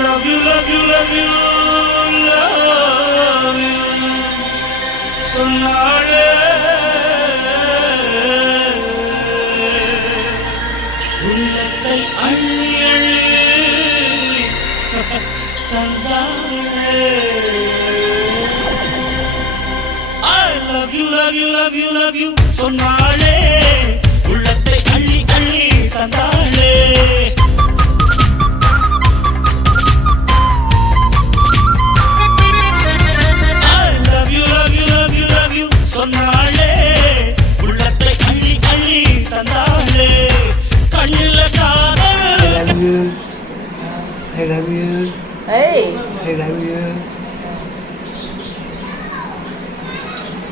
love you, love you, love you, love you. சொன்னாளே உள்ளத்தை அள்ளி அள்ளி தந்தாளே. I love you, love you, love you, love you. சொன்னாளே